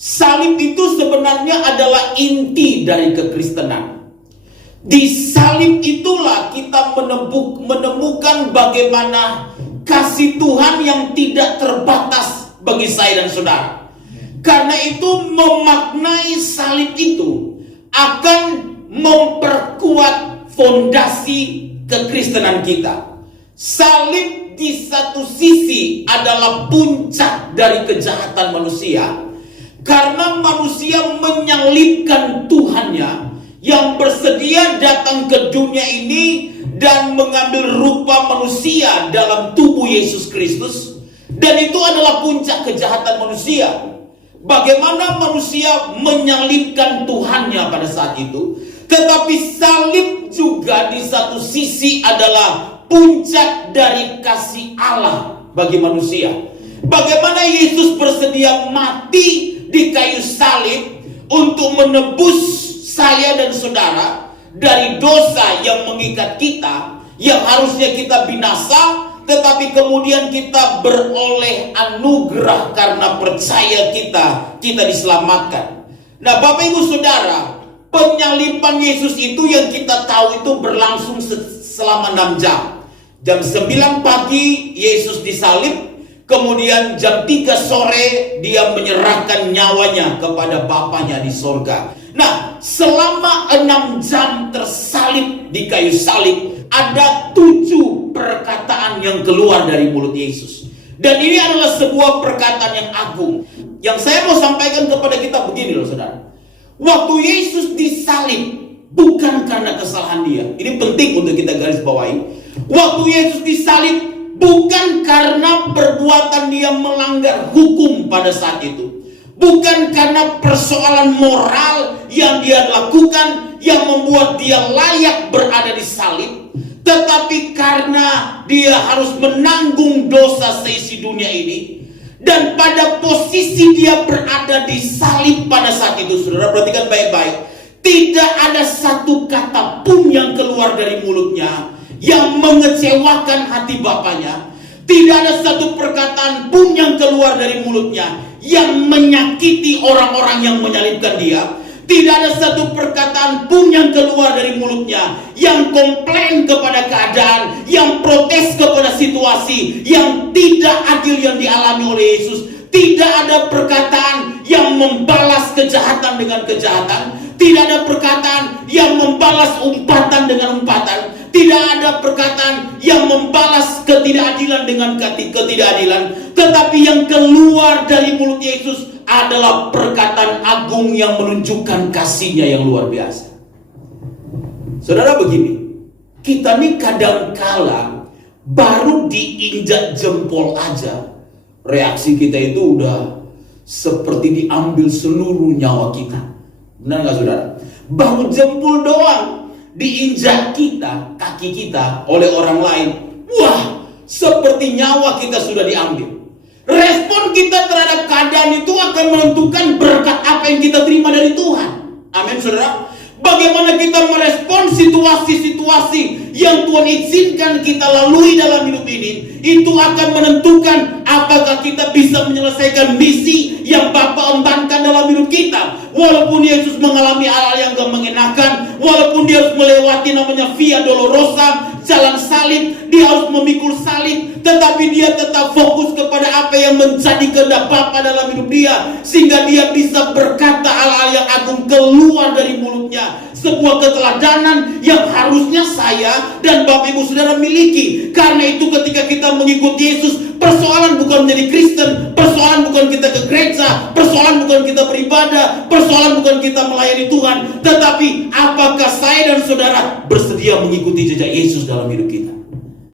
Salib itu sebenarnya adalah inti dari kekristenan. Di salib itulah kita menemukan bagaimana kasih Tuhan yang tidak terbatas bagi saya dan saudara. Karena itu memaknai salib itu akan memperkuat fondasi kekristenan kita. Salib di satu sisi adalah puncak dari kejahatan manusia, karena manusia menyalibkan Tuhannya yang bersedia datang ke dunia ini dan mengambil rupa manusia dalam tubuh Yesus Kristus. Dan itu adalah puncak kejahatan manusia. Bagaimana manusia menyalibkan Tuhannya pada saat itu. Tetapi salib juga di satu sisi adalah puncak dari kasih Allah bagi manusia. Bagaimana Yesus bersedia mati di kayu salib untuk menebus saya dan saudara dari dosa yang mengikat kita, yang harusnya kita binasa, tetapi kemudian kita beroleh anugerah karena percaya kita diselamatkan. Nah, Bapak Ibu Saudara, penyaliban Yesus itu yang kita tahu itu berlangsung selama 6 jam. Jam 9 pagi Yesus disalib, kemudian jam 3 sore dia menyerahkan nyawanya kepada Bapanya di sorga. Nah, selama 6 jam tersalib di kayu salib, ada 7 perkataan yang keluar dari mulut Yesus. Dan ini adalah sebuah perkataan yang agung. Yang saya mau sampaikan kepada kita begini loh saudara. Waktu Yesus disalib, bukan karena kesalahan dia. Ini penting untuk kita garis bawahi. Waktu Yesus disalib, bukan karena perbuatan dia melanggar hukum pada saat itu. Bukan karena persoalan moral yang dia lakukan yang membuat dia layak berada di salib, tetapi karena dia harus menanggung dosa seisi dunia ini. Dan pada posisi dia berada di salib pada saat itu, saudara perhatikan baik-baik, tidak ada satu kata pun yang keluar dari mulutnya yang mengecewakan hati Bapanya. Tidak ada satu perkataan pun yang keluar dari mulutnya yang menyakiti orang-orang yang menyalibkan dia. Tidak ada satu perkataan pun yang keluar dari mulutnya yang komplain kepada keadaan, yang protes kepada situasi yang tidak adil yang dialami oleh Yesus. Tidak ada perkataan yang membalas kejahatan dengan kejahatan. Tidak ada perkataan yang membalas umpatan dengan umpatan. Tidak ada perkataan yang membalas ketidakadilan dengan ketidakadilan. Tetapi yang keluar dari mulut Yesus adalah perkataan agung yang menunjukkan kasih-Nya yang luar biasa. Saudara begini, kita nih kadangkala baru diinjak jempol aja, reaksi kita itu udah seperti diambil seluruh nyawa kita. Benar gak saudara? Baru jempol doang diinjak kita, kaki kita oleh orang lain, wah, seperti nyawa kita sudah diambil. Respon kita terhadap keadaan itu akan menentukan berkat apa yang kita terima dari Tuhan. Amin saudara. Bagaimana kita merespon situasi-situasi yang Tuhan izinkan kita lalui dalam hidup ini, itu akan menentukan apakah kita bisa menyelesaikan misi yang Bapa embankan dalam hidup kita. Walaupun Yesus mengalami hal-hal yang gak mengenakan, walaupun dia harus melewati namanya Via Dolorosa, jalan salib, dia harus memikul salib, tetapi dia tetap fokus kepada apa yang menjadi kehendak Bapa dalam hidup dia, sehingga dia bisa berkata hal-hal yang agung keluar dari mulutnya. Sebuah keteladanan yang harusnya saya dan Bapak Ibu Saudara miliki. Karena itu ketika kita mengikuti Yesus, persoalan bukan menjadi Kristen, persoalan bukan kita ke gereja, persoalan bukan kita beribadah, persoalan bukan kita melayani Tuhan, tetapi apakah saya dan saudara bersedia mengikuti jejak Yesus dalam hidup kita.